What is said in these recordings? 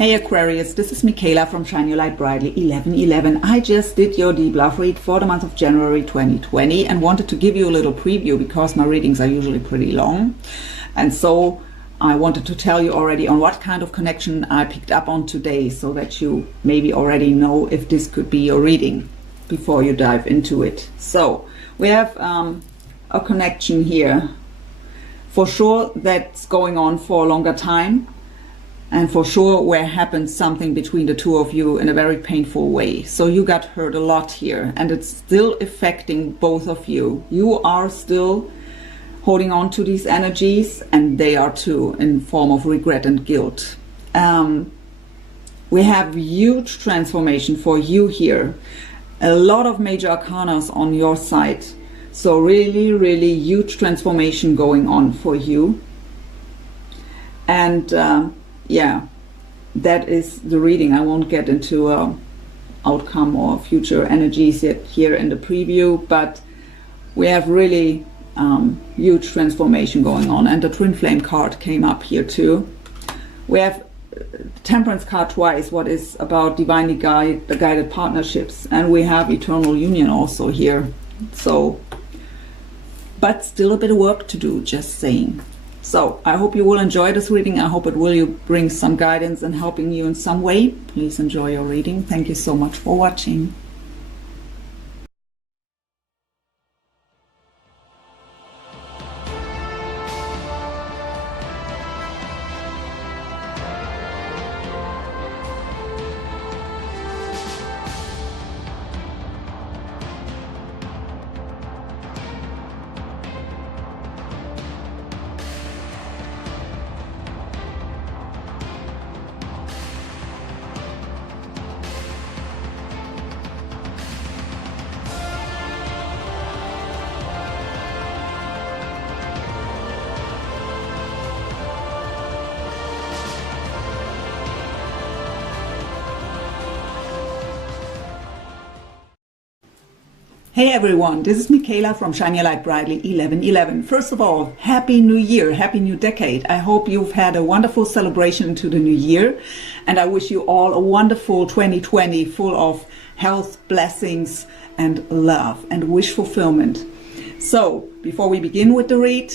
Hey Aquarius, this is Michaela from Shine Your Light Brightly 1111. I just did your deep love read for the month of January 2020 and wanted to give you a little preview because my readings are usually pretty long. And so I wanted to tell you already on what kind of connection I picked up on today so that you maybe already know if this could be your reading before you dive into it. So we have a connection here. For sure that's going on for a longer time. And for sure where happens something between the two of you in a very painful way. So you got hurt a lot here and it's still affecting both of you. You are still holding on to these energies and they are too, in form of regret and guilt. We have huge transformation for you here. A lot of major arcanas on your side. So really, really huge transformation going on for you. And yeah, that is the reading. I won't get into outcome or future energies yet here in the preview, but we have really huge transformation going on. And the Twin Flame card came up here too. We have Temperance card twice, what is about divinely guided partnerships, and we have Eternal Union also here. So, but still a bit of work to do, just saying. So I hope you will enjoy this reading. I hope it will bring some guidance and helping you in some way. Please enjoy your reading. Thank you so much for watching. Hey everyone, this is Michaela from Shine Your Light Brightly 1111. First of all, Happy New Year, Happy New Decade. I hope you've had a wonderful celebration into the new year, and I wish you all a wonderful 2020 full of health, blessings, and love and wish fulfillment. So, before we begin with the read,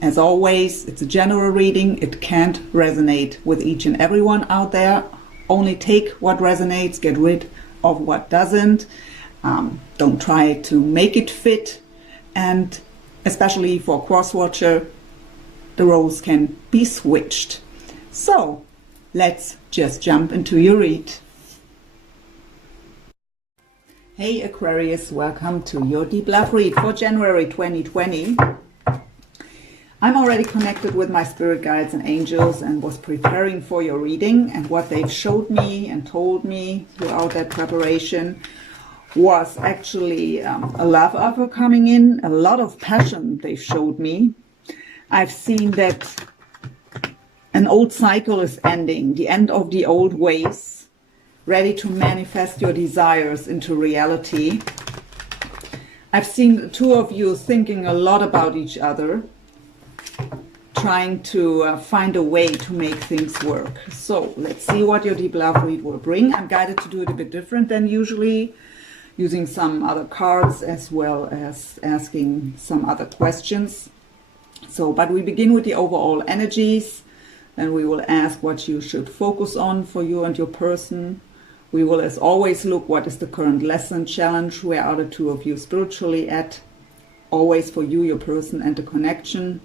as always, it's a general reading. It can't resonate with each and everyone out there. Only take what resonates, get rid of what doesn't. Don't try to make it fit, and especially for cross-watcher, the roles can be switched. So let's just jump into your read. Hey Aquarius, welcome to your deep love read for January 2020. I'm already connected with my spirit guides and angels and was preparing for your reading, and what they've showed me and told me throughout that preparation was actually a love offer coming in, a lot of passion they showed me. I've seen that an old cycle is ending, the end of the old ways, ready to manifest your desires into reality. I've seen the two of you thinking a lot about each other, trying to find a way to make things work. So let's see what your deep love read will bring. I'm guided to do it a bit different than usually, using some other cards as well as asking some other questions. So, but we begin with the overall energies, and we will ask what you should focus on for you and your person. We will, as always, look what is the current lesson, challenge, where are the two of you spiritually at, always for you, your person, and the connection.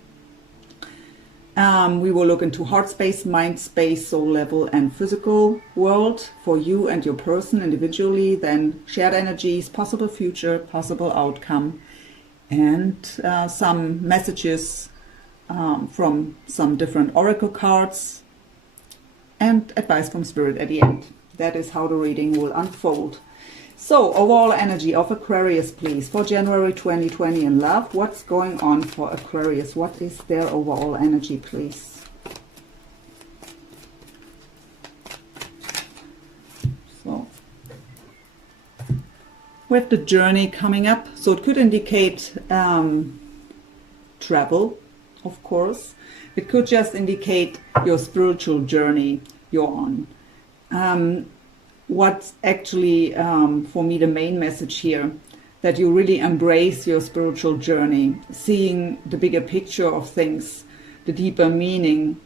We will look into heart space, mind space, soul level, and physical world for you and your person individually, then shared energies, possible future, possible outcome, and some messages from some different oracle cards, and advice from spirit at the end. That is how the reading will unfold. So, overall energy of Aquarius, please, for January 2020 in love. What's going on for Aquarius? What is their overall energy, please? So, we have the journey coming up. So, it could indicate travel, of course. It could just indicate your spiritual journey, you're on. What's actually, for me, the main message here, that you really embrace your spiritual journey, seeing the bigger picture of things, the deeper meaning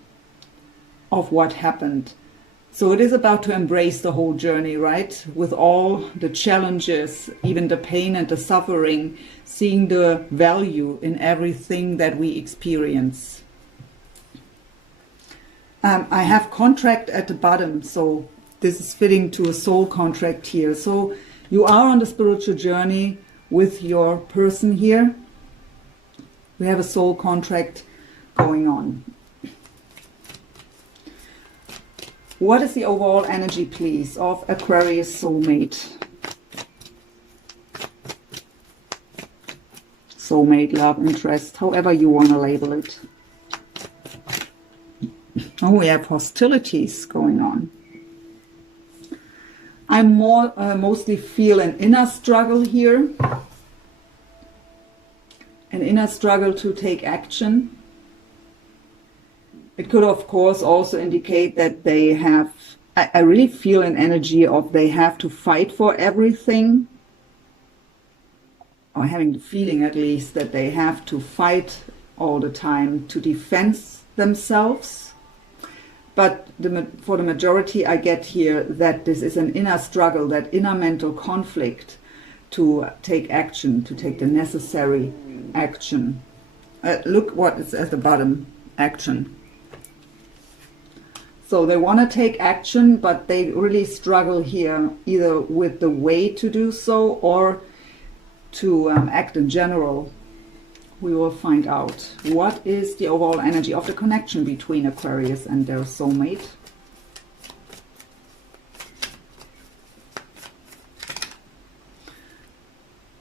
of what happened. So it is about to embrace the whole journey, right? With all the challenges, even the pain and the suffering, seeing the value in everything that we experience. I have contract at the bottom, so this is fitting to a soul contract here. So you are on the spiritual journey with your person here. We have a soul contract going on. What is the overall energy, please, of Aquarius soulmate? Soulmate, love interest, however you want to label it. Oh, we have hostilities going on. I mostly feel an inner struggle here. An inner struggle to take action. It could, of course, also indicate that they have, I really feel an energy of they have to fight for everything. Or having the feeling, at least, that they have to fight all the time to defend themselves. But for the majority, I get here that this is an inner struggle, that inner mental conflict to take action, to take the necessary action. Look what is at the bottom, action. So they want to take action, but they really struggle here, either with the way to do so or to act in general. We will find out. What is the overall energy of the connection between Aquarius and their soulmate?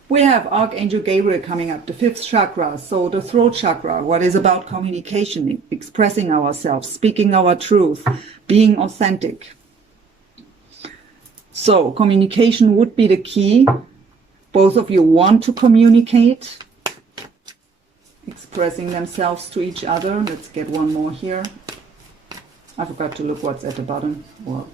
We have Archangel Gabriel coming up, the 5th chakra, so the throat chakra, what is about communication, expressing ourselves, speaking our truth, being authentic. So communication would be the key. Both of you want to communicate, expressing themselves to each other. Let's get one more here. I forgot to look what's at the bottom. Well,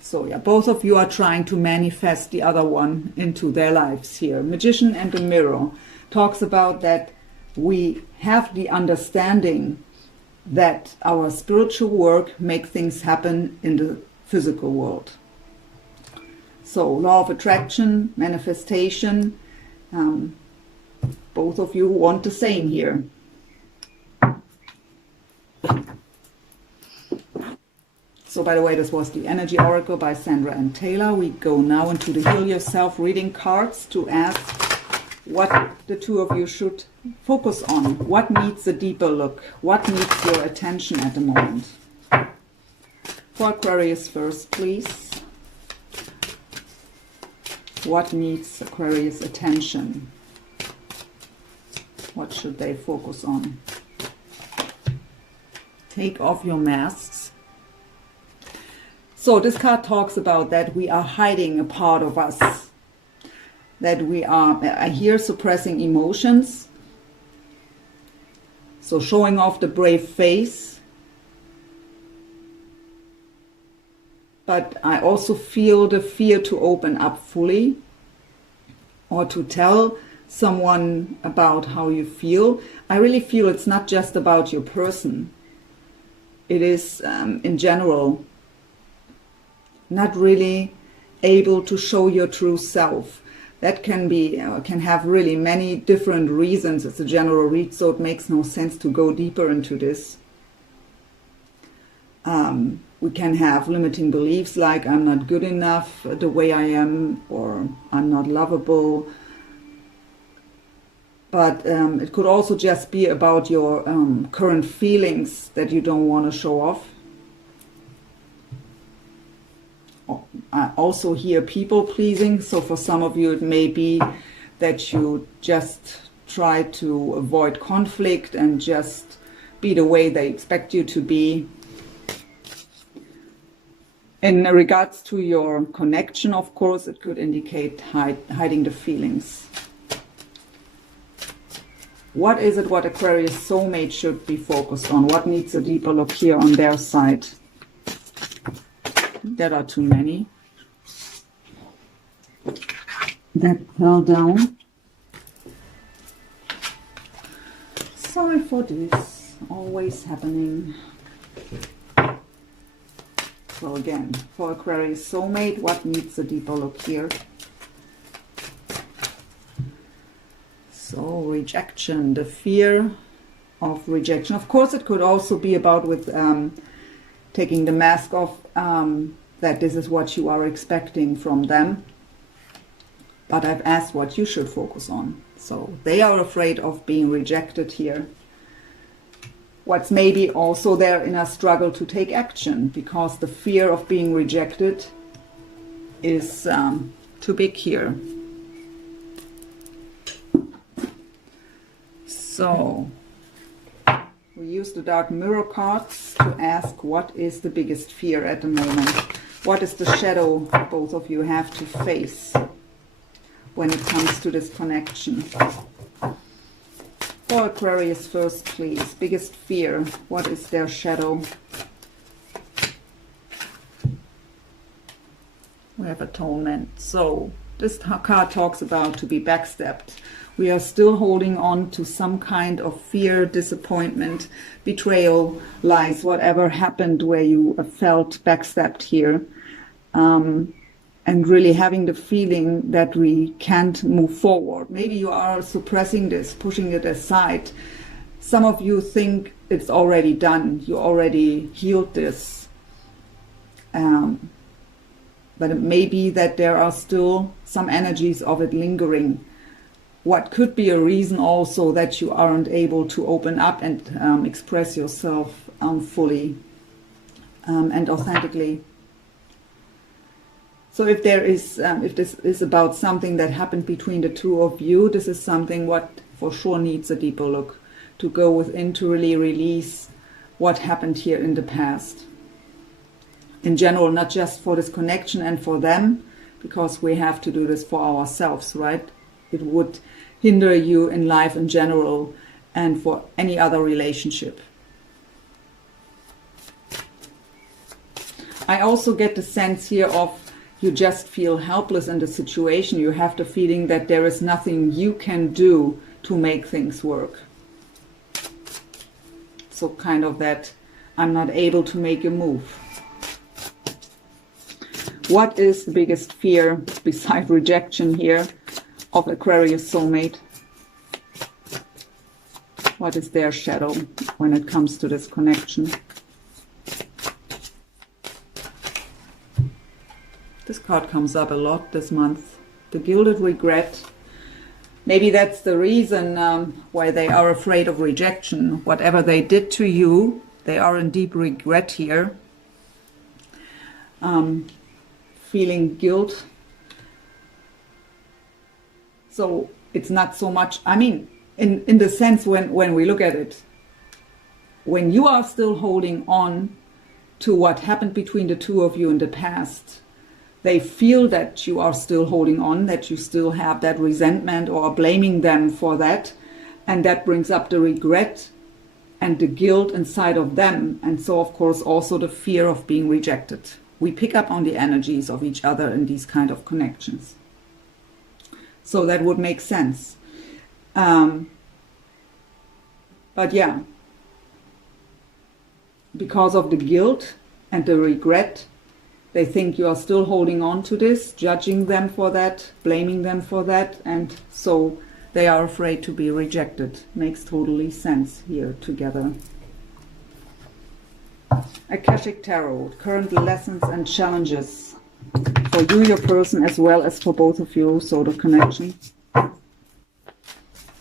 so yeah, both of you are trying to manifest the other one into their lives here. Magician and the Mirror talks about that we have the understanding that our spiritual work makes things happen in the physical world. So law of attraction, manifestation, both of you want the same here. So by the way, this was the Energy Oracle by Sandra and Taylor. We go now into the Heal Yourself reading cards to ask what the two of you should focus on. What needs a deeper look? What needs your attention at the moment? For Aquarius first, please. What needs Aquarius attention? What should they focus on? Take off your masks. So this card talks about that we are hiding a part of us. That we are here suppressing emotions. So showing off the brave face. But I also feel the fear to open up fully. Or to tell someone about how you feel. I really feel it's not just about your person. It is in general not really able to show your true self. That can be can have really many different reasons. It's a general read, so it makes no sense to go deeper into this. We can have limiting beliefs like I'm not good enough the way I am, or I'm not lovable. But it could also just be about your current feelings that you don't want to show off. I also hear people pleasing. So for some of you it may be that you just try to avoid conflict and just be the way they expect you to be. In regards to your connection, of course, it could indicate hiding the feelings. What is it what Aquarius soulmate should be focused on? What needs a deeper look here on their side? There are too many. That fell down. Sorry for this. Always happening. So again, for Aquarius soulmate, what needs a deeper look here? So rejection, the fear of rejection. Of course, it could also be about with taking the mask off, that this is what you are expecting from them. But I've asked what you should focus on. So they are afraid of being rejected here. What's maybe also there in a struggle to take action, because the fear of being rejected is too big here. So we use the dark mirror cards to ask what is the biggest fear at the moment. What is the shadow both of you have to face when it comes to this connection? For Aquarius first, please. Biggest fear. What is their shadow? We have atonement. So this card talks about to be backstabbed. We are still holding on to some kind of fear, disappointment, betrayal, lies, whatever happened where you felt backstabbed here. And really having the feeling that we can't move forward. Maybe you are suppressing this, pushing it aside. Some of you think it's already done. You already healed this. But it may be that there are still some energies of it lingering. What could be a reason also that you aren't able to open up and express yourself fully and authentically. So if there is, if this is about something that happened between the two of you, this is something what for sure needs a deeper look, to go within to really release what happened here in the past. In general, not just for this connection and for them, because we have to do this for ourselves, right? It would hinder you in life in general and for any other relationship. I also get the sense here of you just feel helpless in the situation. You have the feeling that there is nothing you can do to make things work. So kind of that I'm not able to make a move. What is the biggest fear besides rejection here of Aquarius soulmate? What is their shadow when it comes to this connection? This card comes up a lot this month. The gilded regret. Maybe that's the reason why they are afraid of rejection. Whatever they did to you, they are in deep regret here. Feeling guilt. So it's not so much, I mean, in the sense when we look at it, when you are still holding on to what happened between the two of you in the past, they feel that you are still holding on, that you still have that resentment or are blaming them for that. And that brings up the regret and the guilt inside of them. And so, of course, also the fear of being rejected. We pick up on the energies of each other in these kind of connections. So that would make sense. But yeah, because of the guilt and the regret, they think you are still holding on to this, judging them for that, blaming them for that, and so they are afraid to be rejected. Makes totally sense here together. Akashic Tarot, current lessons and challenges for you, your person, as well as for both of you, so the connection.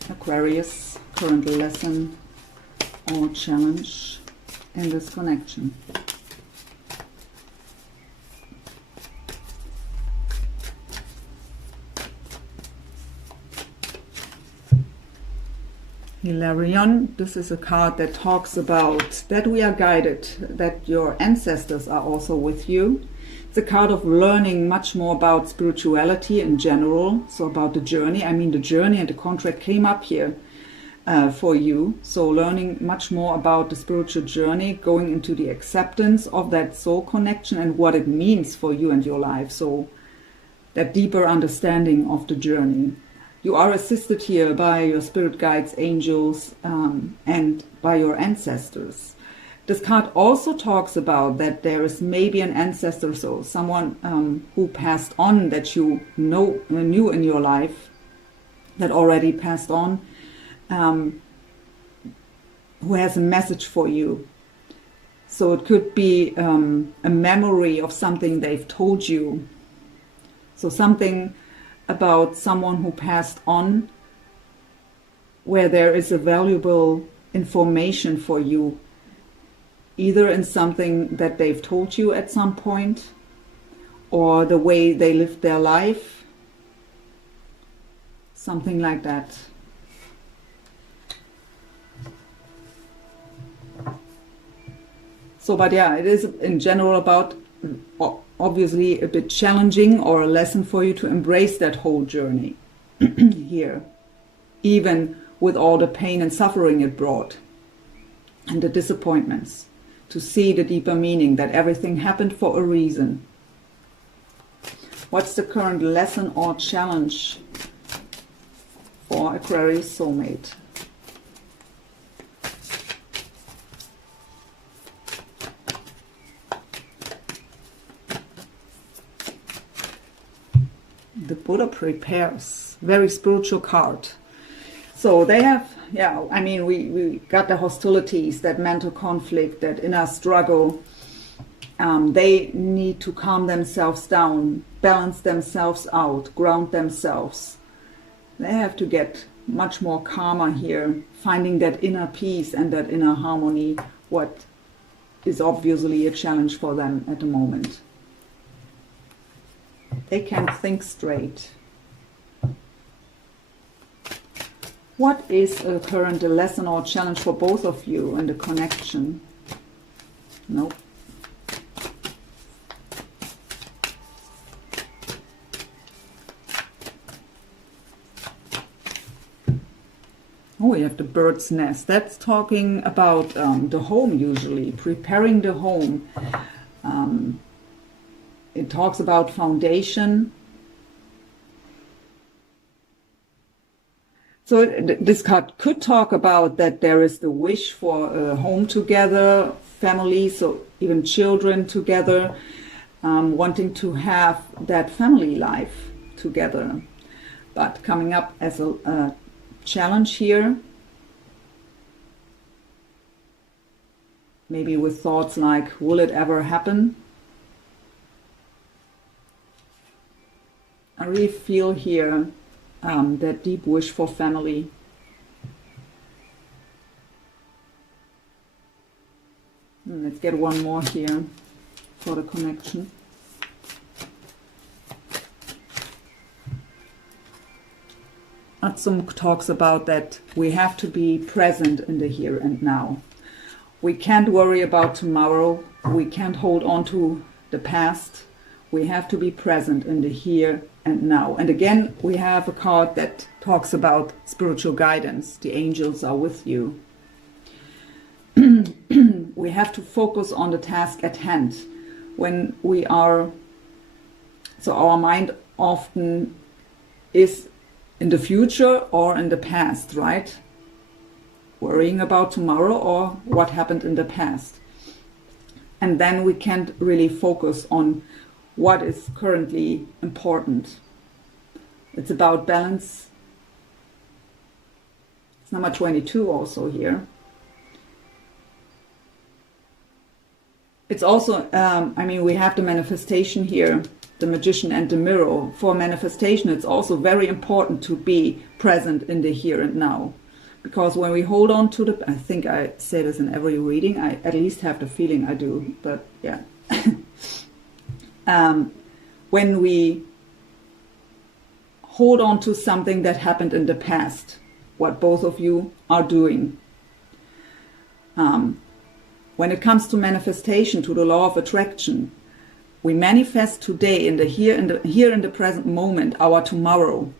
Aquarius, current lesson or challenge in this connection. Hilarion, this is a card that talks about that we are guided, that your ancestors are also with you. It's a card of learning much more about spirituality in general, so about the journey. I mean, the journey and the contract came up here. for you. So learning much more about the spiritual journey, going into the acceptance of that soul connection and what it means for you and your life. So that deeper understanding of the journey. You are assisted here by your spirit guides, angels, and by your ancestors. This card also talks about that there is maybe an ancestor, so someone who passed on that you knew in your life, that already passed on, who has a message for you. So it could be a memory of something they've told you. So something about someone who passed on, where there is a valuable information for you, either in something that they've told you at some point, or the way they lived their life, something like that. So, but yeah, it is in general about, obviously, a bit challenging or a lesson for you to embrace that whole journey here, even with all the pain and suffering it brought and the disappointments, to see the deeper meaning that everything happened for a reason. What's the current lesson or challenge for Aquarius soulmate? The Buddha prepares. Very spiritual card. So they have, yeah, I mean, we got the hostilities, that mental conflict, that inner struggle. They need to calm themselves down, balance themselves out, ground themselves. They have to get much more calmer here, finding that inner peace and that inner harmony, what is obviously a challenge for them at the moment. They can't think straight. What is a current lesson or challenge for both of you in the connection? Nope. Oh, we have the bird's nest. That's talking about the home usually, preparing the home. It talks about foundation. So this card could talk about that there is the wish for a home together, family, so even children together, wanting to have that family life together. But coming up as a challenge here, maybe with thoughts like, will it ever happen? I really feel here that deep wish for family. Let's get one more here for the connection. Atsum talks about that we have to be present in the here and now. We can't worry about tomorrow. We can't hold on to the past. We have to be present in the here and now. And again, we have a card that talks about spiritual guidance. The angels are with you. We have to focus on the task at hand. When we are, so our mind often is in the future or in the past, right? Worrying about tomorrow or what happened in the past. And then we can't really focus on what is currently important. It's about balance. It's number 22 also here. It's also, I mean, we have the manifestation here, the magician and the mirror. For manifestation, it's also very important to be present in the here and now. Because when we hold on to the, I think I say this in every reading, I at least have the feeling I do, but yeah. When we hold on to something that happened in the past, what both of you are doing. When it comes to manifestation, to the law of attraction, we manifest today in the here in the present moment, our tomorrow.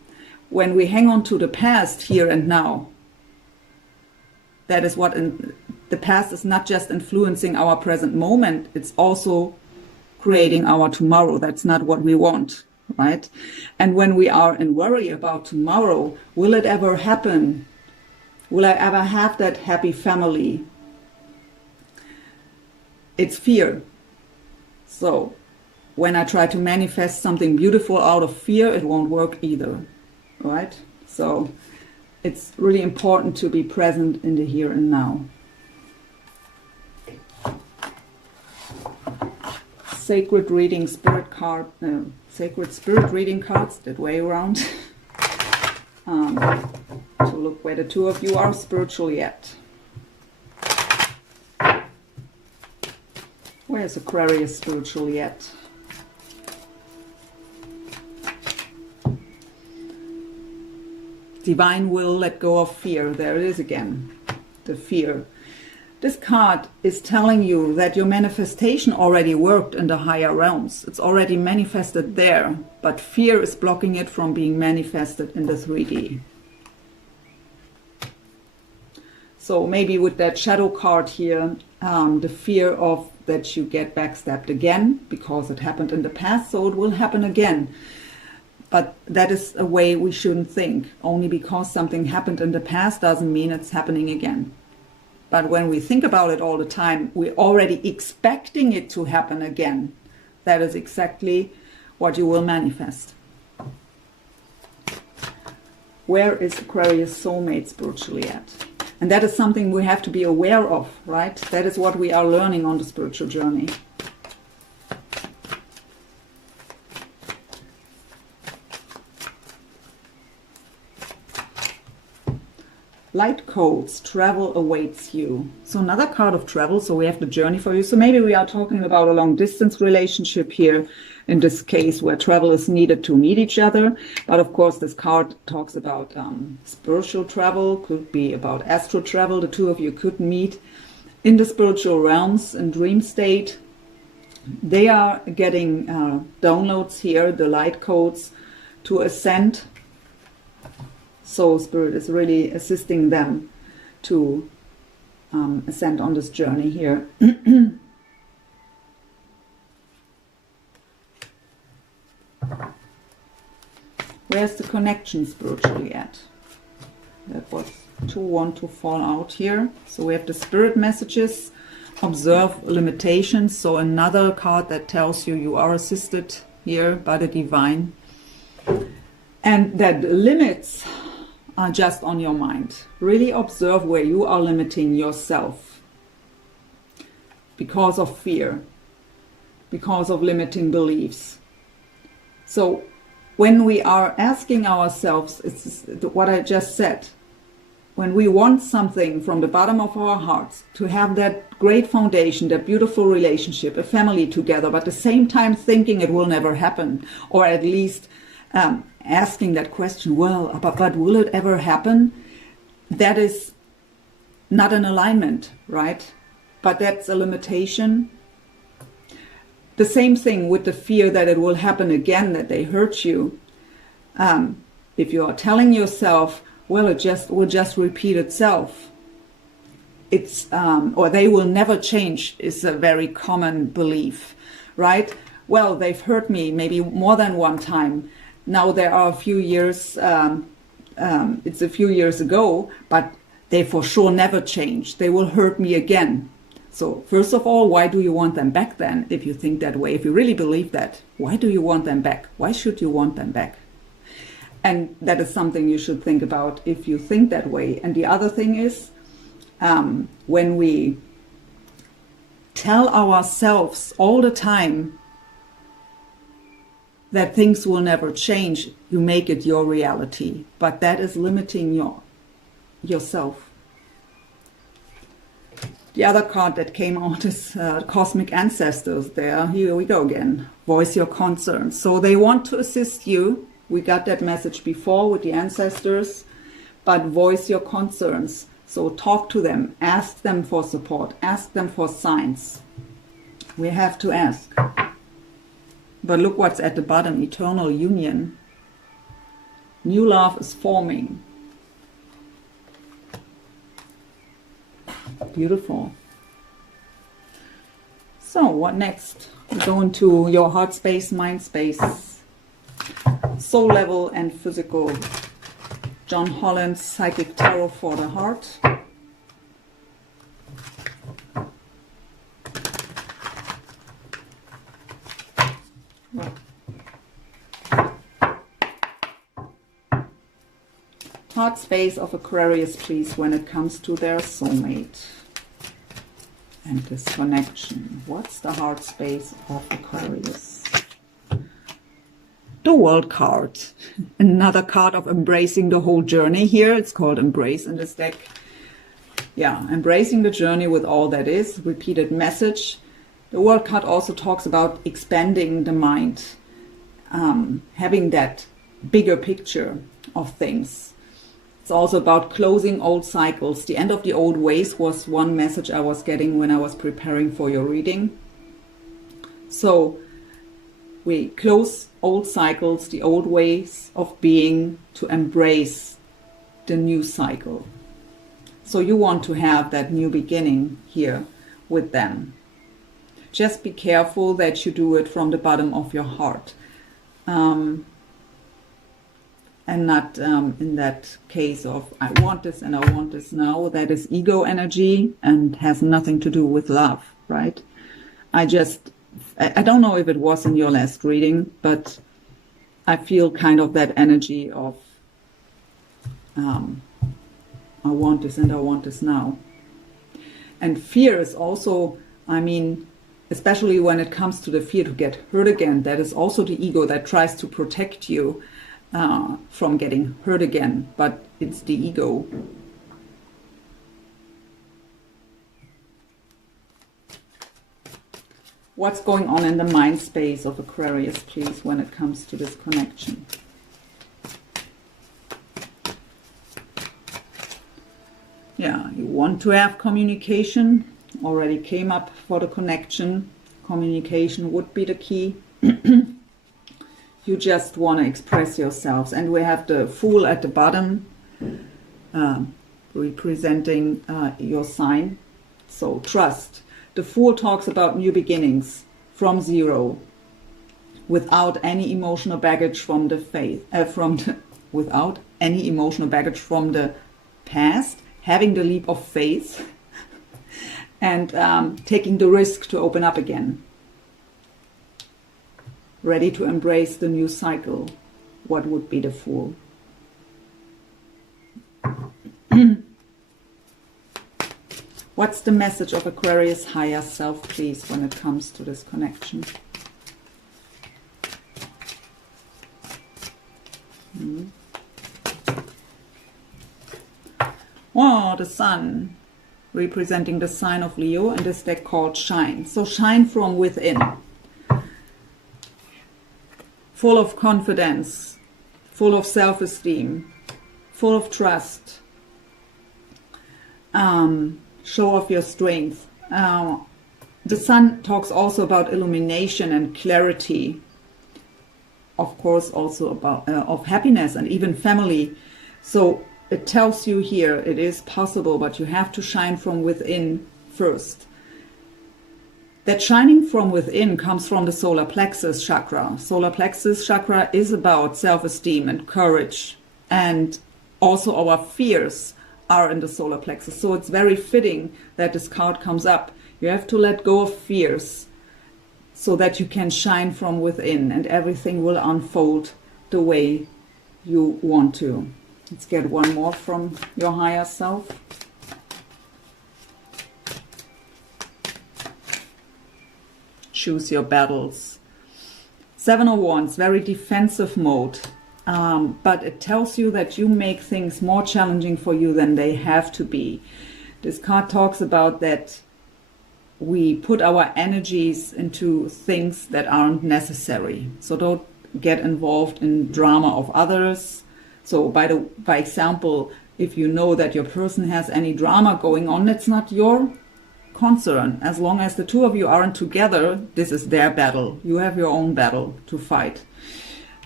When we hang on to the past here and now, that is what the past is not just influencing our present moment, it's also creating our tomorrow. That's not what we want, right? And when we are in worry about tomorrow, will it ever happen? Will I ever have that happy family? It's fear. So when I try to manifest something beautiful out of fear, it won't work either, right? So it's really important to be present in the here and now. Sacred reading spirit card, sacred spirit reading cards, that way around. To look where the two of you are spiritually at. Where's Aquarius spiritually at? Divine will, let go of fear. There it is again, the fear. This card is telling you that your manifestation already worked in the higher realms. It's already manifested there, but fear is blocking it from being manifested in the 3D. So maybe with that shadow card here, the fear of that you get backstabbed again, because it happened in the past, so it will happen again. But that is a way we shouldn't think. Only because something happened in the past doesn't mean it's happening again. But when we think about it all the time, we're already expecting it to happen again. That is exactly what you will manifest. Where is Aquarius soulmate spiritually at? And that is something we have to be aware of, right? That is what we are learning on the spiritual journey. Light codes, travel awaits you. So another card of travel, so we have the journey for you. So maybe we are talking about a long distance relationship here, in this case where travel is needed to meet each other. But of course this card talks about spiritual travel, could be about astral travel. The two of you could meet in the spiritual realms in dream state. They are getting downloads here, the light codes, to ascend. So Spirit is really assisting them to ascend on this journey here. Where's the connection spiritually at? That was too want to fall out here. So we have the spirit messages, observe limitations. So another card that tells you you are assisted here by the divine. And that limits are just on your mind. Really observe where you are limiting yourself because of fear, because of limiting beliefs. So when we are asking ourselves, it's what I just said, when we want something from the bottom of our hearts, to have that great foundation, that beautiful relationship, a family together, but at the same time thinking it will never happen, or at least asking that question, well, but will it ever happen? That is not an alignment, right? But that's a limitation. The same thing with the fear that it will happen again, that they hurt you. If you are telling yourself, well, it will just repeat itself. It's or they will never change is a very common belief, right? Well, they've hurt me maybe more than one time. Now there are a few years, it's a few years ago, but they for sure never change. They will hurt me again. So first of all, why do you want them back then? If you think that way, if you really believe that, why do you want them back? Why should you want them back? And that is something you should think about if you think that way. And the other thing is, when we tell ourselves all the time that things will never change, you make it your reality. But that is limiting yourself. The other card that came out is Cosmic Ancestors there. Here we go again. Voice your concerns. So they want to assist you. We got that message before with the ancestors. But voice your concerns. So talk to them. Ask them for support. Ask them for signs. We have to ask. But look what's at the bottom. Eternal union. New love is forming. Beautiful. So what next? We go into your heart space, mind space, soul level and physical. John Holland's Psychic Tarot for the Heart. Heart space of Aquarius, please, when it comes to their soulmate and this connection. What's the heart space of Aquarius? The World card. Another card of embracing the whole journey here. It's called Embrace in this deck. Yeah, embracing the journey with all that is. Repeated message. The World card also talks about expanding the mind. Having that bigger picture of things. It's also about closing old cycles. The end of the old ways was one message I was getting when I was preparing for your reading. So we close old cycles, the old ways of being, to embrace the new cycle. So you want to have that new beginning here with them. Just be careful that you do it from the bottom of your heart. And not in that case of I want this and I want this now. That is ego energy and has nothing to do with love, right? I don't know if it was in your last reading, but I feel kind of that energy of I want this and I want this now. And fear is also, I mean, especially when it comes to the fear to get hurt again, that is also the ego that tries to protect you from getting hurt again, but it's the ego. What's going on in the mind space of Aquarius, please, when it comes to this connection? Yeah, you want to have communication. Already came up for the connection. Communication would be the key. You just want to express yourselves. And we have the Fool at the bottom, representing your sign. So trust. The Fool talks about new beginnings from zero, without any emotional baggage from the without any emotional baggage from the past, having the leap of faith, and taking the risk to open up again. Ready to embrace the new cycle. What would be the Fool? What's the message of Aquarius' higher self, please, when it comes to this connection? Oh, the Sun, representing the sign of Leo in this deck called Shine. So shine from within. Full of confidence, full of self-esteem, full of trust. Show off your strength. The Sun talks also about illumination and clarity. Of course, also about of happiness and even family. So it tells you here it is possible, but you have to shine from within first. That shining from within comes from the solar plexus chakra. Solar plexus chakra is about self-esteem and courage, and also our fears are in the solar plexus. So it's very fitting that this card comes up. You have to let go of fears so that you can shine from within, and everything will unfold the way you want to. Let's get one more from your higher self. Choose your battles. Seven of Wands, very defensive mode. But it tells you that you make things more challenging for you than they have to be. This card talks about that we put our energies into things that aren't necessary. So don't get involved in drama of others. So by example, if you know that your person has any drama going on, it's not your concern. As long as the two of you aren't together, this is their battle. You have your own battle to fight.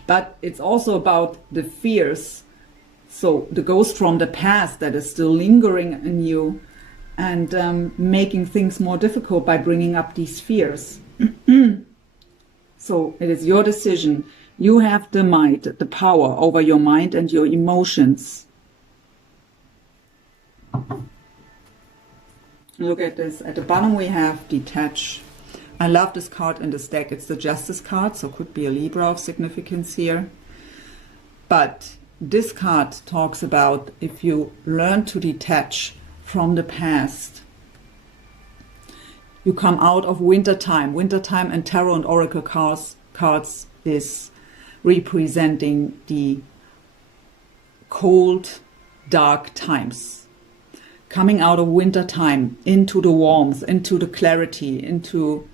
But it's also about the fears. So the ghost from the past that is still lingering in you, and making things more difficult by bringing up these fears. So it is your decision. You have the might, the power over your mind and your emotions. Look at this. At the bottom we have detach. I love this card in this deck. It's the Justice card, so could be a Libra of significance here. But this card talks about if you learn to detach from the past, you come out of winter time. Winter time and tarot and oracle cards is representing the cold, dark times. Coming out of winter time into the warmth, into the clarity, into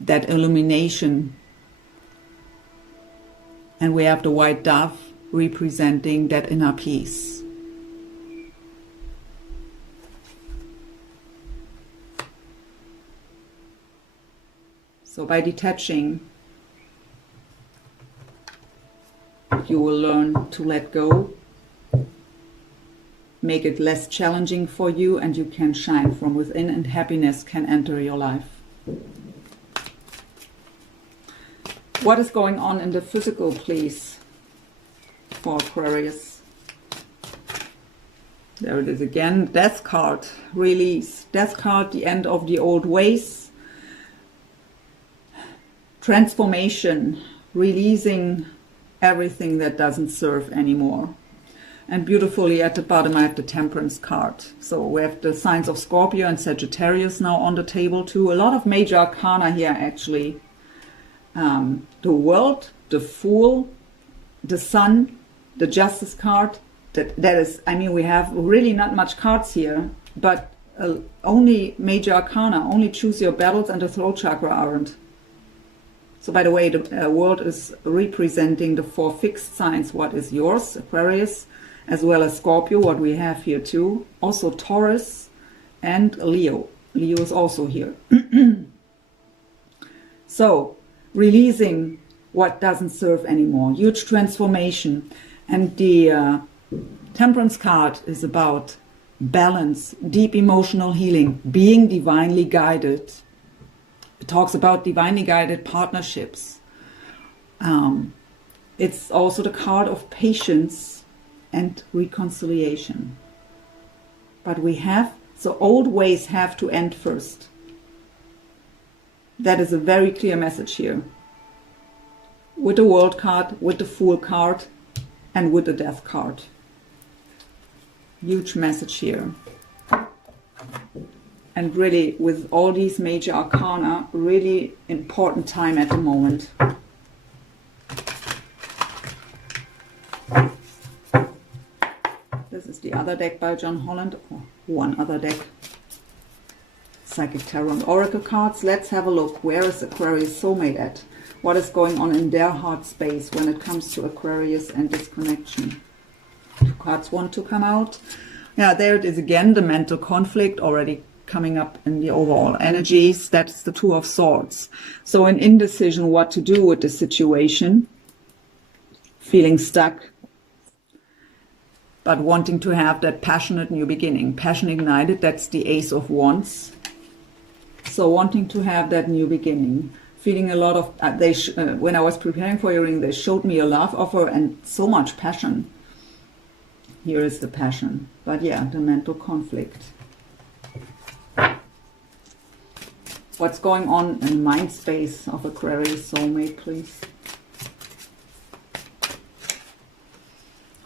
that illumination. And we have the white dove representing that inner peace. So by detaching, you will learn to let go, make it less challenging for you, and you can shine from within, and happiness can enter your life. What is going on in the physical, please, for Aquarius? There it is again, Death card, release. Death card, the end of the old ways. Transformation, releasing everything that doesn't serve anymore. And beautifully at the bottom I have the Temperance card. So we have the signs of Scorpio and Sagittarius now on the table too. A lot of major arcana here actually. The World, the Fool, the Sun, the Justice card. That is, I mean, we have really not much cards here, but only major arcana, only choose your battles, and the throat chakra aren't. So by the way, the World is representing the 4 fixed signs, what is yours, Aquarius, as well as Scorpio, what we have here too. Also Taurus and Leo. Leo is also here. So, releasing what doesn't serve anymore. Huge transformation. And the Temperance card is about balance, deep emotional healing, being divinely guided. It talks about divinely guided partnerships. It's also the card of patience and reconciliation. But we have, so old ways have to end first. That is a very clear message here. With the World card, with the Fool card, and with the Death card. Huge message here. And really, with all these major arcana, really important time at the moment. This is the other deck by John Holland, or one other deck. Psychic Tarot and Oracle cards. Let's have a look. Where is Aquarius soulmate at? What is going on in their heart space when it comes to Aquarius and this connection? 2 cards want to come out. Yeah, there it is again, the mental conflict already coming up in the overall energies. That's the 2 of Swords. So an indecision what to do with the situation, feeling stuck, but wanting to have that passionate new beginning. Passion ignited, that's the Ace of Wands. So wanting to have that new beginning. Feeling a lot of, when I was preparing for your reading, they showed me a love offer and so much passion. Here is the passion. But yeah, the mental conflict. What's going on in mind space of Aquarius soulmate, please?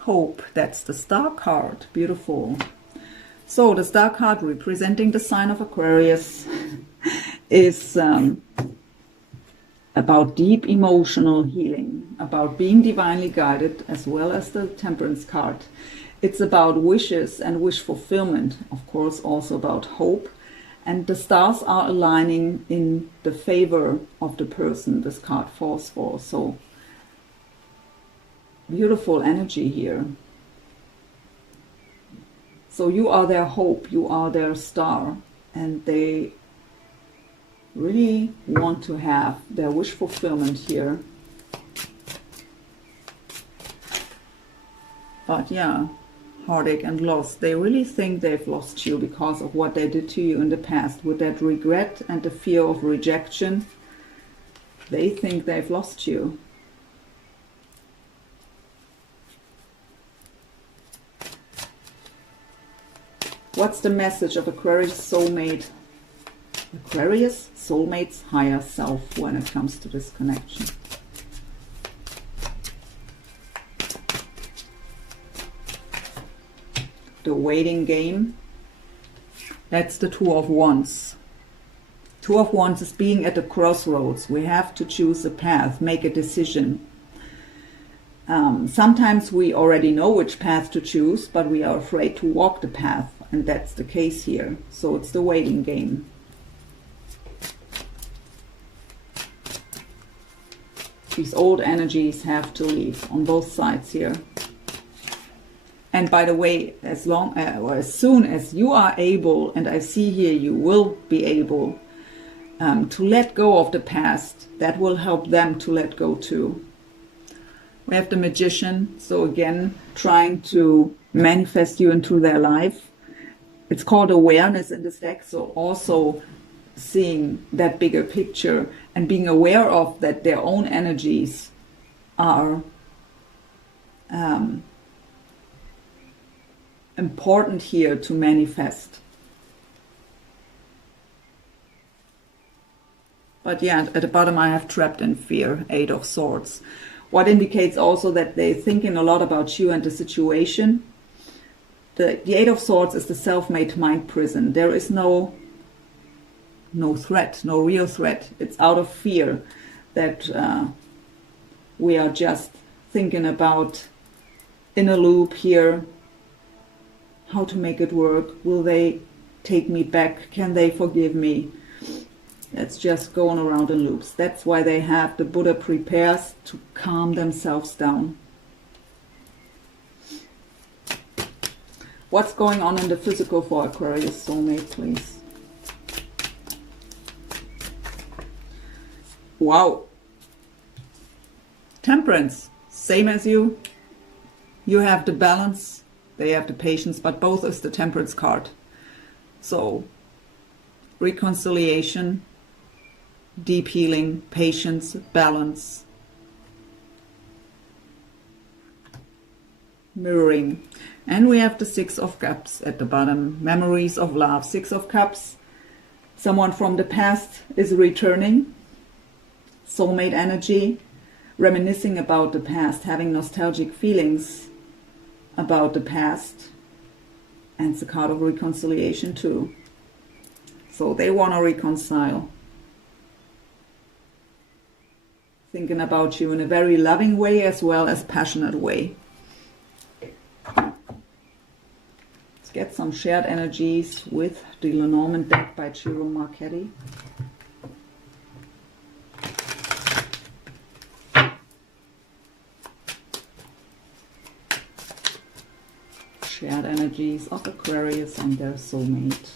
Hope, that's the Star card. Beautiful. So the Star card representing the sign of Aquarius is about deep emotional healing, about being divinely guided, as well as the Temperance card. It's about wishes and wish fulfillment, of course, also about hope. And the stars are aligning in the favor of the person this card falls for. So beautiful energy here. So you are their hope, you are their star, and they really want to have their wish fulfillment here. But yeah, heartache and loss. They really think they've lost you because of what they did to you in the past. With that regret and the fear of rejection, they think they've lost you. What's the message of Aquarius soulmate? Aquarius soulmate's higher self when it comes to this connection. The waiting game. That's the Two of Wands. Two of Wands is being at a crossroads. We have to choose a path, make a decision. Sometimes we already know which path to choose, but we are afraid to walk the path, and that's the case here. So it's the waiting game. These old energies have to leave on both sides here. And by the way, as soon as you are able, and I see here you will be able to let go of the past, that will help them to let go too. We have the Magician, so again, trying to manifest you into their life. It's called awareness in this deck, so also seeing that bigger picture and being aware of that their own energies are important here to manifest. But yeah, at the bottom I have trapped in fear, Eight of Swords. What indicates also that they're thinking a lot about you and the situation. The Eight of Swords is the self-made mind prison. There is no threat, no real threat. It's out of fear that we are just thinking about in a loop here. How to make it work? Will they take me back? Can they forgive me? It's just going around in loops. That's why they have the Buddha prepares to calm themselves down. What's going on in the physical for Aquarius soulmate, please? Wow. Temperance, same as you. You have the balance, they have the patience, but both is the Temperance card. So, reconciliation, deep healing, patience, balance, mirroring. And we have the Six of Cups at the bottom, memories of love. Six of Cups, someone from the past is returning, soulmate energy, reminiscing about the past, having nostalgic feelings about the past. And it's a card of reconciliation too. So they want to reconcile. Thinking about you in a very loving way as well as passionate way. Let's get some shared energies with the Lenormand deck by Ciro Marchetti. Shared energies of Aquarius and their soulmate.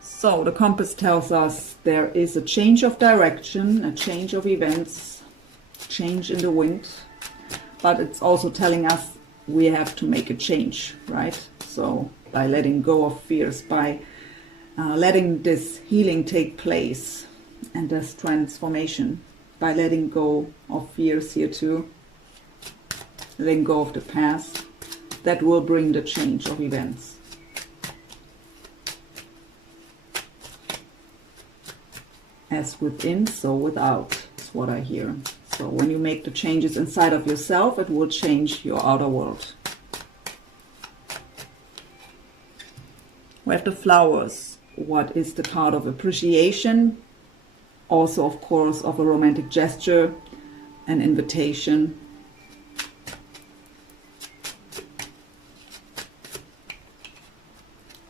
So the compass tells us there is a change of direction, a change of events, change in the wind, but it's also telling us we have to make a change, right? So by letting go of fears, by letting this healing take place and this transformation, by letting go of fears here too, letting go of the past, that will bring the change of events. As within, so without, is what I hear. So when you make the changes inside of yourself, it will change your outer world. We have the flowers. What is the card of appreciation? Also, of course, of a romantic gesture, an invitation.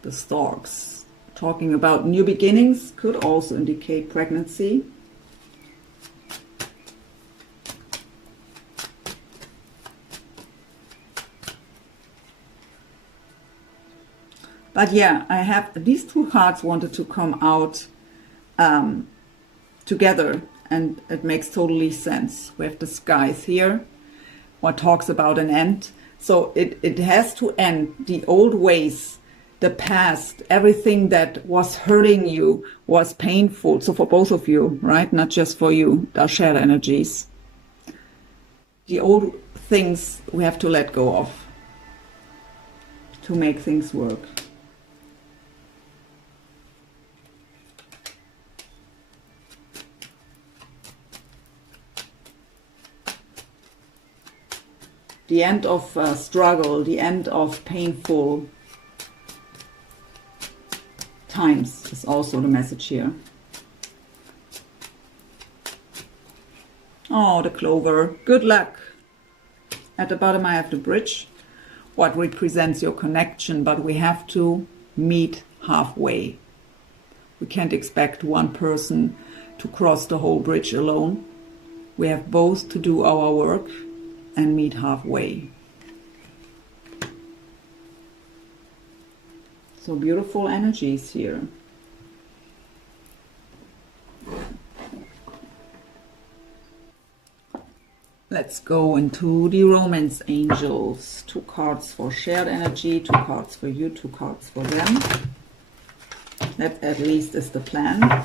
The storks. Talking about new beginnings, could also indicate pregnancy. But yeah, I have these two cards wanted to come out together. and it makes totally sense. We have the skies here, what talks about an end. So it has to end. The old ways, the past, everything that was hurting you, was painful. So for both of you, right? Not just for you, the shared energies. The old things we have to let go of to make things work. The end of struggle, the end of painful times is also the message here. Oh, the clover. Good luck. At the bottom I have the bridge, what represents your connection, but we have to meet halfway. We can't expect one person to cross the whole bridge alone. We have both to do our work and meet halfway. So beautiful energies here. Let's go into the romance angels. 2 cards for shared energy, 2 cards for you, 2 cards for them. That at least is the plan.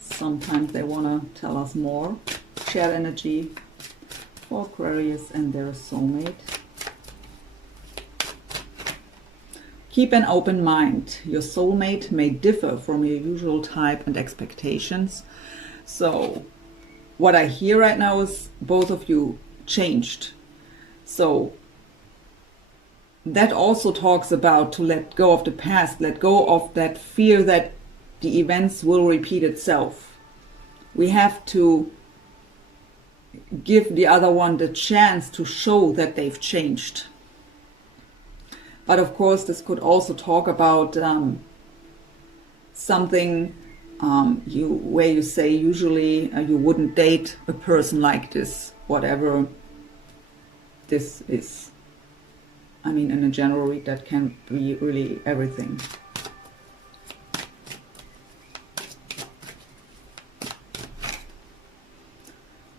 Sometimes they want to tell us more. Shared energy for Aquarius and their soulmate. Keep an open mind. Your soulmate may differ from your usual type and expectations. So what I hear right now is both of you changed. So that also talks about to let go of the past, let go of that fear that the events will repeat itself. We have to give the other one the chance to show that they've changed. But of course, this could also talk about something where you say usually you wouldn't date a person like this, whatever this is. I mean, in a general read, that can be really everything.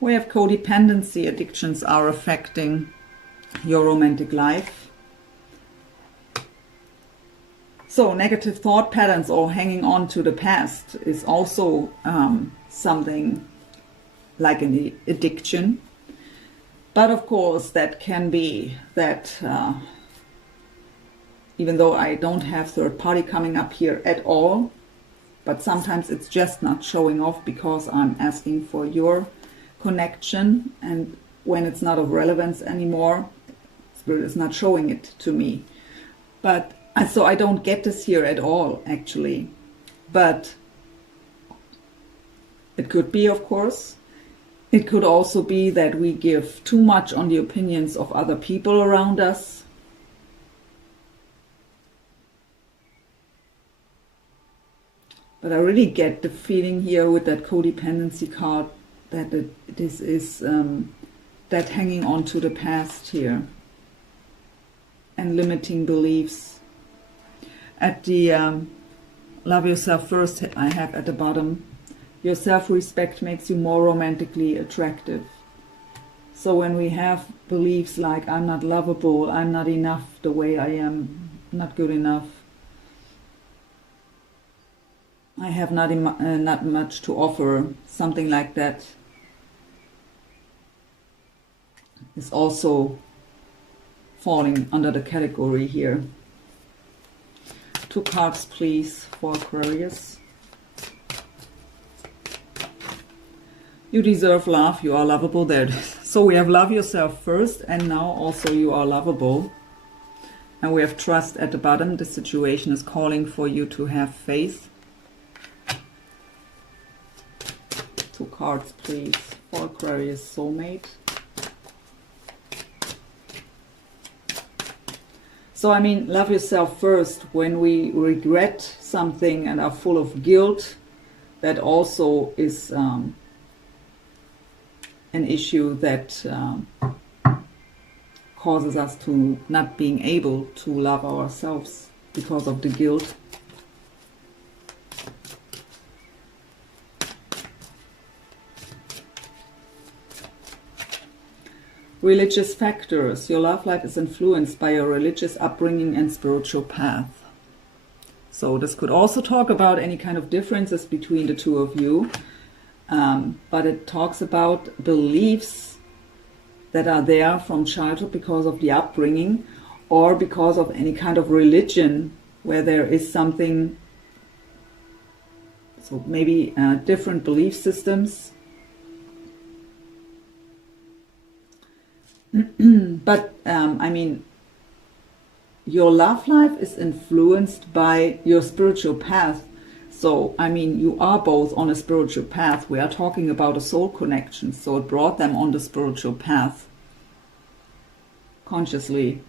We have codependency. Addictions are affecting your romantic life. So negative thought patterns or hanging on to the past is also something like an addiction. But of course, that can be that, even though I don't have third party coming up here at all, but sometimes it's just not showing off because I'm asking for your connection, and when it's not of relevance anymore, Spirit is not showing it to me. But so I don't get this here at all, actually. But it could be, of course. It could also be that we give too much on the opinions of other people around us. But I really get the feeling here with that codependency card that this is that hanging on to the past here and limiting beliefs. At the love yourself first, I have at the bottom, your self-respect makes you more romantically attractive. So when we have beliefs like I'm not lovable, I'm not enough the way I am, not good enough, I have not much to offer, something like that is also falling under the category here. 2 cards, please, for Aquarius. You deserve love. You are lovable. There it is. So we have love yourself first, and now also you are lovable. And we have trust at the bottom. The situation is calling for you to have faith. 2 cards, please, for Aquarius soulmate. So, I mean, love yourself first. When we regret something and are full of guilt, that also is an issue that causes us to not being able to love ourselves because of the guilt. Religious factors. Your love life is influenced by your religious upbringing and spiritual path. So this could also talk about any kind of differences between the two of you. But it talks about beliefs that are there from childhood because of the upbringing, or because of any kind of religion where there is something, so maybe different belief systems. But I mean, your love life is influenced by your spiritual path. So, I mean, you are both on a spiritual path. We are talking about a soul connection. So it brought them on the spiritual path consciously.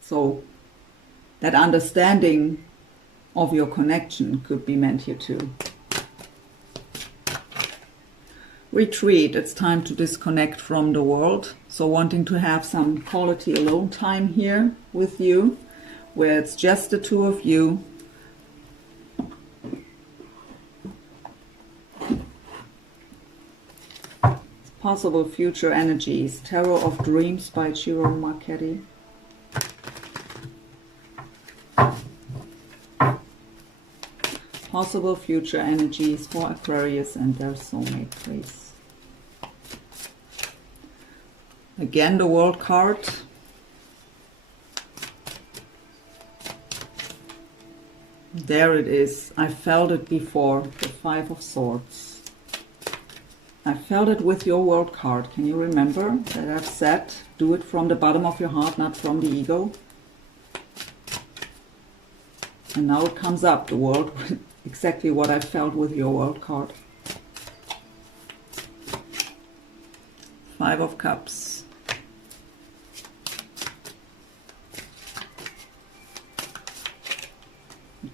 So that understanding of your connection could be meant here too. Retreat. It's time to disconnect from the world. So wanting to have some quality alone time here with you, where it's just the two of you. Possible future energies. Tarot of Dreams by Chiro Marchetti. Possible future energies for Aquarius and their soulmate, please. Again, the World card. There it is. I felt it before. The Five of Swords. I felt it with your World card. Can you remember that I've said, do it from the bottom of your heart, not from the ego? And now it comes up, the World, exactly what I felt with your World card. Five of Cups.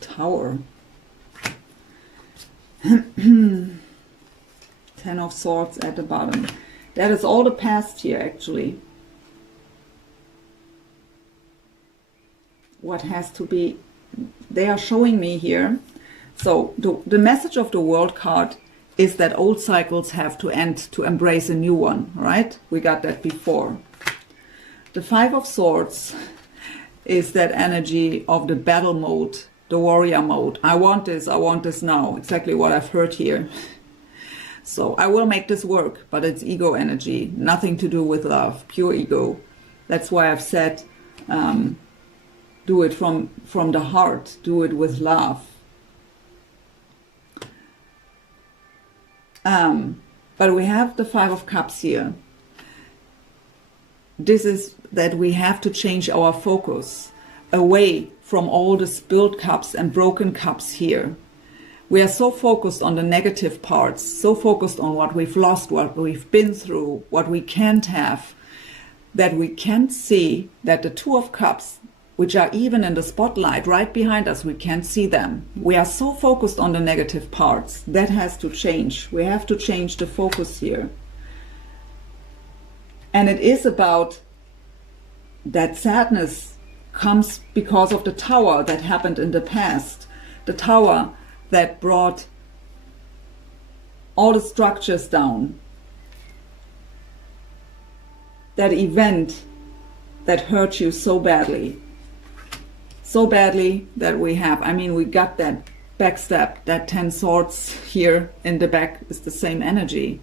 Tower. 10 of Swords at the bottom. That is all the past here, actually. What has to be, they are showing me here. So the message of the World card is that old cycles have to end to embrace a new one, right? We got that before. The Five of Swords is that energy of the battle mode, the warrior mode. I want this now. Exactly what I've heard here. So I will make this work, but it's ego energy, nothing to do with love, pure ego. That's why I've said, do it from the heart, do it with love. But we have the Five of Cups here. This is that we have to change our focus away from all the spilled cups and broken cups here. We are so focused on the negative parts, so focused on what we've lost, what we've been through, what we can't have, that we can't see that the Two of Cups, which are even in the spotlight right behind us, we can't see them. We are so focused on the negative parts. That has to change. We have to change the focus here. And it is about that sadness comes because of the Tower that happened in the past. The Tower that brought all the structures down. That event that hurt you so badly. So badly that we have, I mean, we got that backstab, that 10 swords here in the back is the same energy.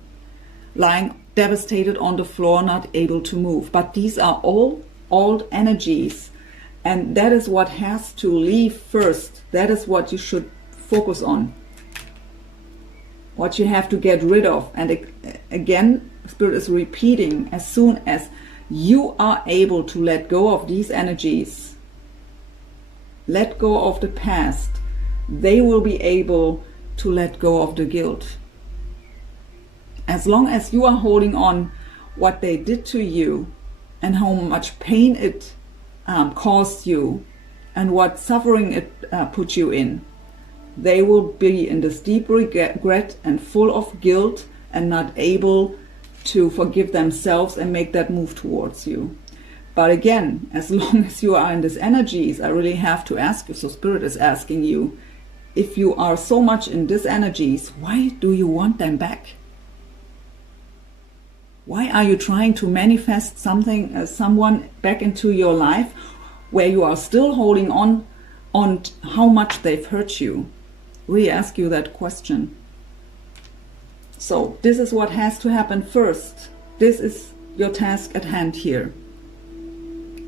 Lying devastated on the floor, not able to move. But these are all old energies. And that is what has to leave first. That is what you should focus on. What you have to get rid of. And again, Spirit is repeating, as soon as you are able to let go of these energies, let go of the past, they will be able to let go of the guilt. As long as you are holding on what they did to you and how much pain it caused you and what suffering it put you in, they will be in this deep regret and full of guilt and not able to forgive themselves and make that move towards you. But again, as long as you are in these energies, I really have to ask you, so Spirit is asking you, if you are so much in these energies, why do you want them back? Why are you trying to manifest something, someone back into your life where you are still holding on how much they've hurt you? Really ask you that question. So this is what has to happen first. This is your task at hand here.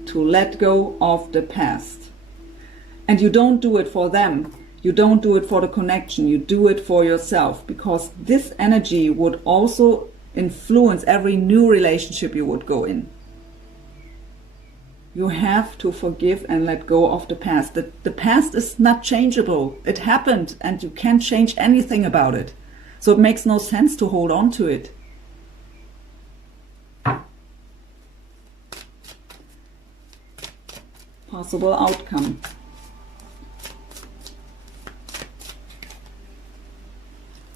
To let go of the past. And you don't do it for them. You don't do it for the connection. You do it for yourself, because this energy would also influence every new relationship you would go in. You have to forgive and let go of the past. The past is not changeable. It happened and you can't change anything about it. So it makes no sense to hold on to it. Possible outcome.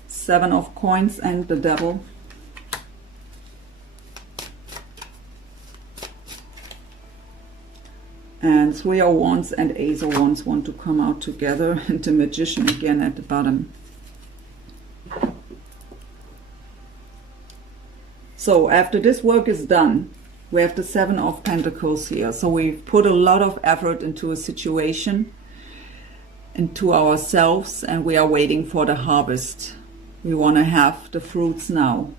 Seven of Coins and the Devil. And Three of Wands and Ace of Wands want to come out together, and the Magician again at the bottom. So after this work is done, we have the Seven of Pentacles here. So we've put a lot of effort into a situation, into ourselves, and we are waiting for the harvest. We want to have the fruits now.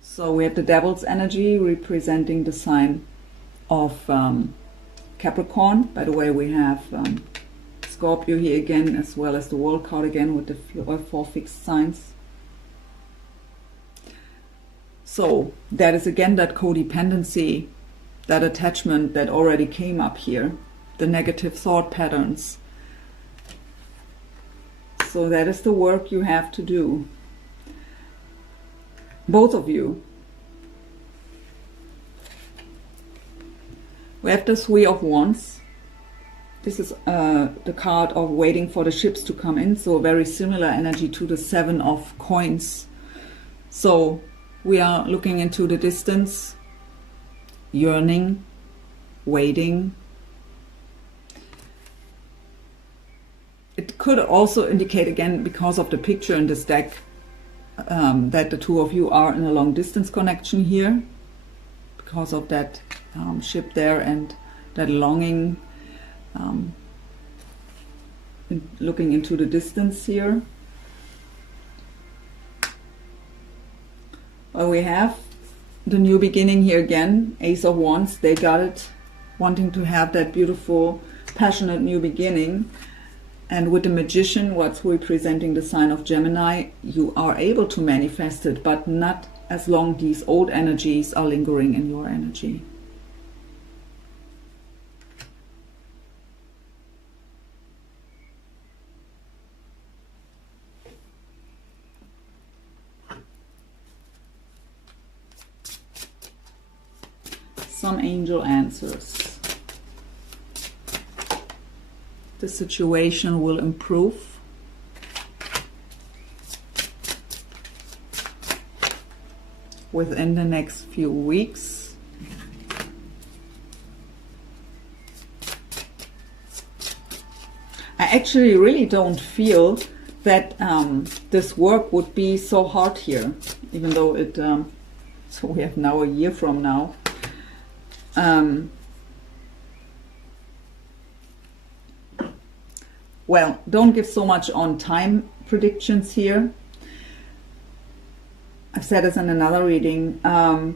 So we have the Devil's energy representing the sign of Capricorn. By the way, we have Scorpio here again, as well as the World card again with the four fixed signs. So that is again that codependency, that attachment that already came up here, the negative thought patterns. So that is the work you have to do. Both of you. We have the Three of Wands. This is the card of waiting for the ships to come in, so a very similar energy to the Seven of Coins. So we are looking into the distance, yearning, waiting. It could also indicate, again, because of the picture in this deck, that the two of you are in a long distance connection here, because of that ship there and that longing, looking into the distance here. Well, we have the new beginning here again, Ace of Wands. They got it, wanting to have that beautiful, passionate new beginning. And with the Magician, what's representing the sign of Gemini, you are able to manifest it, but not as long these old energies are lingering in your energy. Some angel answers. The situation will improve. Within the next few weeks. I actually really don't feel that this work would be so hard here, even though it, so we have now a year from now. Well, don't give so much on time predictions here. I've said this in another reading. I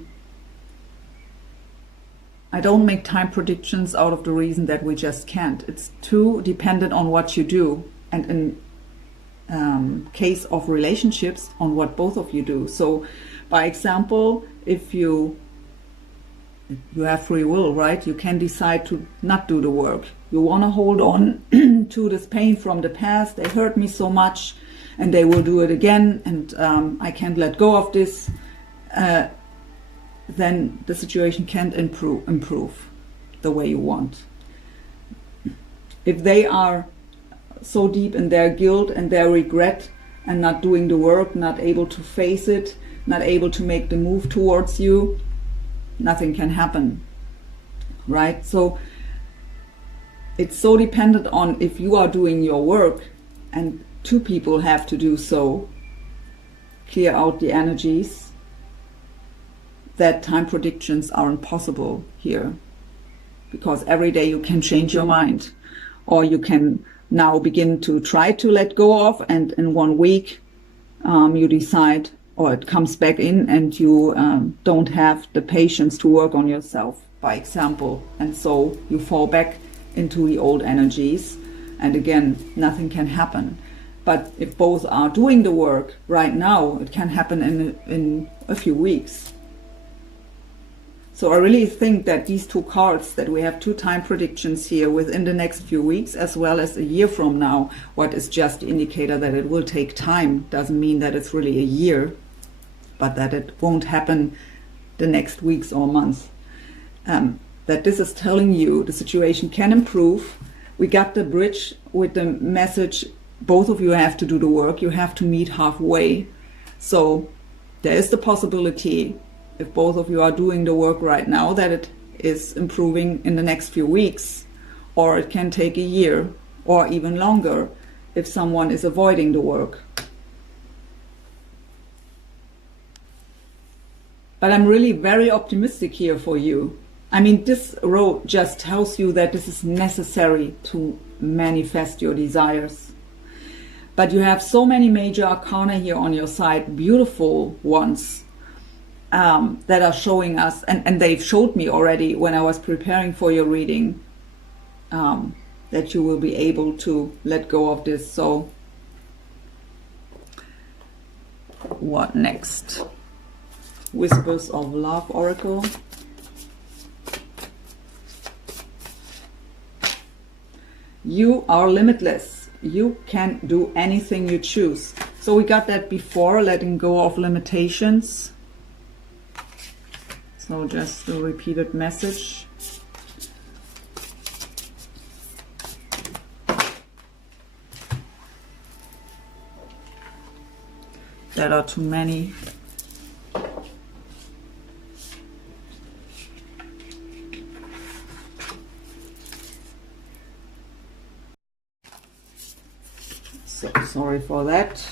don't make time predictions out of the reason that we just can't. It's too dependent on what you do, and in case of relationships, on what both of you do. So, by example, if you have free will, right? You can decide to not do the work. You want to hold on to this pain from the past. They hurt me so much and they will do it again, and I can't let go of this. Then the situation can't improve the way you want. If they are so deep in their guilt and their regret and not doing the work, not able to face it, not able to make the move towards you, nothing can happen, right? So it's so dependent on if you are doing your work and two people have to do so, clear out the energies, that time predictions are impossible here. Because every day you can change your mind, or you can now begin to try to let go of, and in 1 week you decide, or it comes back in, and you don't have the patience to work on yourself, by example, and so you fall back into the old energies, and again nothing can happen. But if both are doing the work right now, it can happen in a few weeks. So I really think that these two cards, that we have two time predictions here within the next few weeks, as well as a year from now, what is just the indicator that it will take time, doesn't mean that it's really a year, but that it won't happen the next weeks or months. That this is telling you the situation can improve. We got the bridge with the message, both of you have to do the work, you have to meet halfway. So there is the possibility, if both of you are doing the work right now, that it is improving in the next few weeks, or it can take a year or even longer if someone is avoiding the work. But I'm really very optimistic here for you. I mean, this row just tells you that this is necessary to manifest your desires. But you have so many major arcana here on your side, beautiful ones, that are showing us, and they've showed me already when I was preparing for your reading, that you will be able to let go of this. So what next? Whispers of Love Oracle. You are limitless. You can do anything you choose. So we got that before, letting go of limitations. So just a repeated message. There are too many. So sorry for that.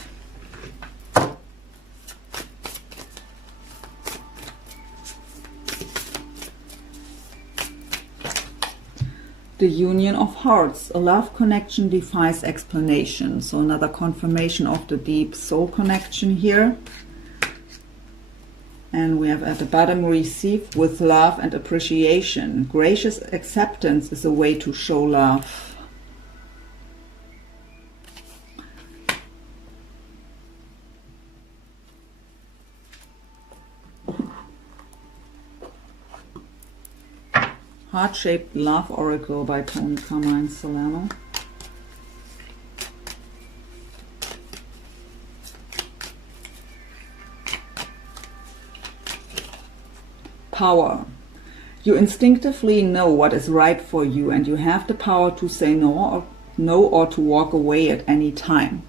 The union of hearts, a love connection defies explanation. So another confirmation of the deep soul connection here. And we have at the bottom, receive with love and appreciation. Gracious acceptance is a way to show love. Heart-Shaped Love Oracle by Tony Carmine Salerno. Power. You instinctively know what is right for you, and you have the power to say no or to walk away at any time.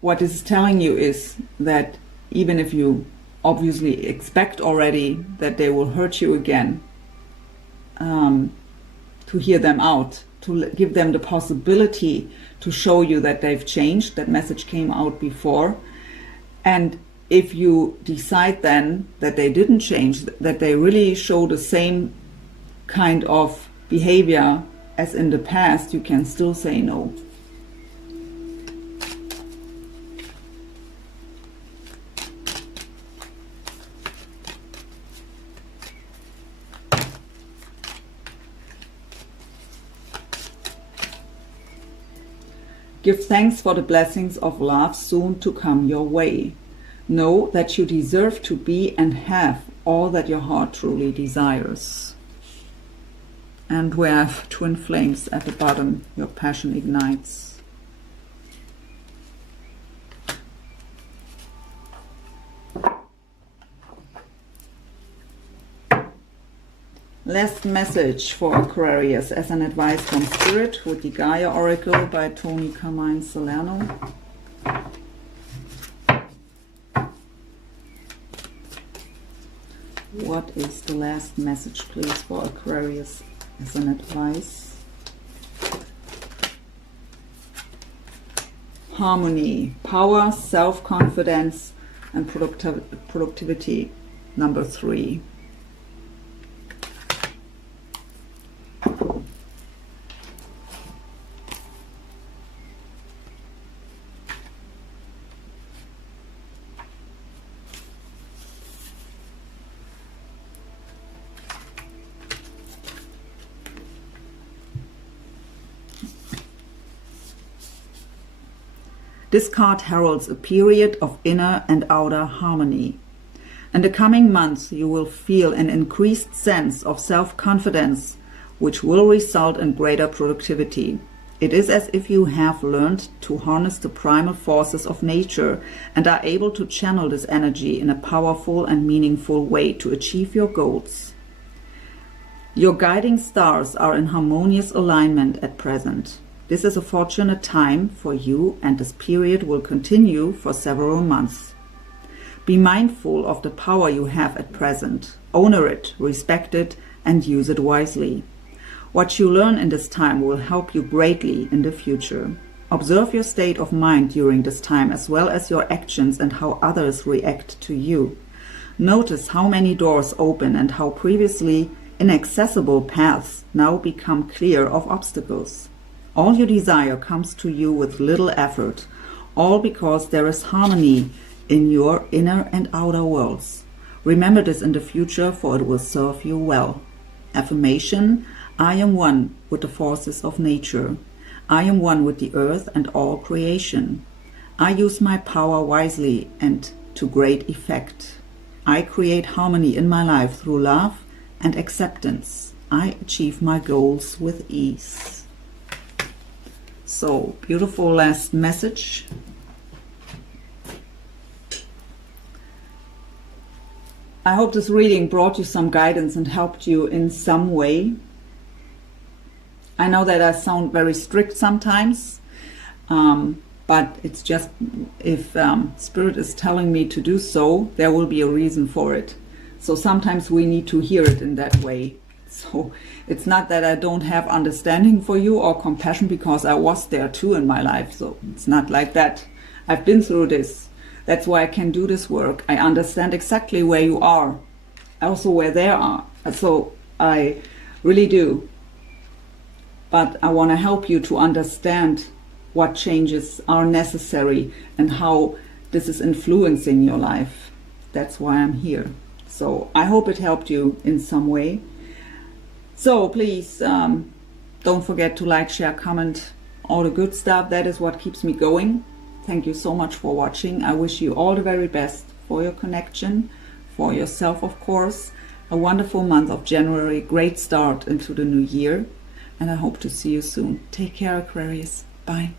What this is telling you is that even if you obviously expect already that they will hurt you again, to hear them out, to give them the possibility to show you that they've changed. That message came out before. And if you decide then that they didn't change, that they really show the same kind of behavior as in the past, you can still say no. Give thanks for the blessings of love soon to come your way. Know that you deserve to be and have all that your heart truly desires. And we have twin flames at the bottom. Your passion ignites. Last message for Aquarius as an advice from Spirit with the Gaia Oracle by Tony Carmine Salerno. What is the last message, please, for Aquarius as an advice? Harmony, power, self-confidence, and productivity. Number 3. This card heralds a period of inner and outer harmony. In the coming months, you will feel an increased sense of self-confidence, which will result in greater productivity. It is as if you have learned to harness the primal forces of nature and are able to channel this energy in a powerful and meaningful way to achieve your goals. Your guiding stars are in harmonious alignment at present. This is a fortunate time for you, and this period will continue for several months. Be mindful of the power you have at present. Honor it, respect it, and use it wisely. What you learn in this time will help you greatly in the future. Observe your state of mind during this time, as well as your actions and how others react to you. Notice how many doors open and how previously inaccessible paths now become clear of obstacles. All you desire comes to you with little effort, all because there is harmony in your inner and outer worlds. Remember this in the future, for it will serve you well. Affirmation: I am one with the forces of nature. I am one with the earth and all creation. I use my power wisely and to great effect. I create harmony in my life through love and acceptance. I achieve my goals with ease. So, beautiful last message. I hope this reading brought you some guidance and helped you in some way. I know that I sound very strict sometimes, but it's just, if Spirit is telling me to do so, there will be a reason for it. So sometimes we need to hear it in that way. So it's not that I don't have understanding for you or compassion, because I was there too in my life. So it's not like that. I've been through this. That's why I can do this work. I understand exactly where you are, also where they are. So I really do. But I want to help you to understand what changes are necessary and how this is influencing your life. That's why I'm here. So I hope it helped you in some way. So please don't forget to like, share, comment, all the good stuff. That is what keeps me going. Thank you so much for watching. I wish you all the very best for your connection, for yourself, of course. A wonderful month of January, great start into the new year. And I hope to see you soon. Take care, Aquarius. Bye.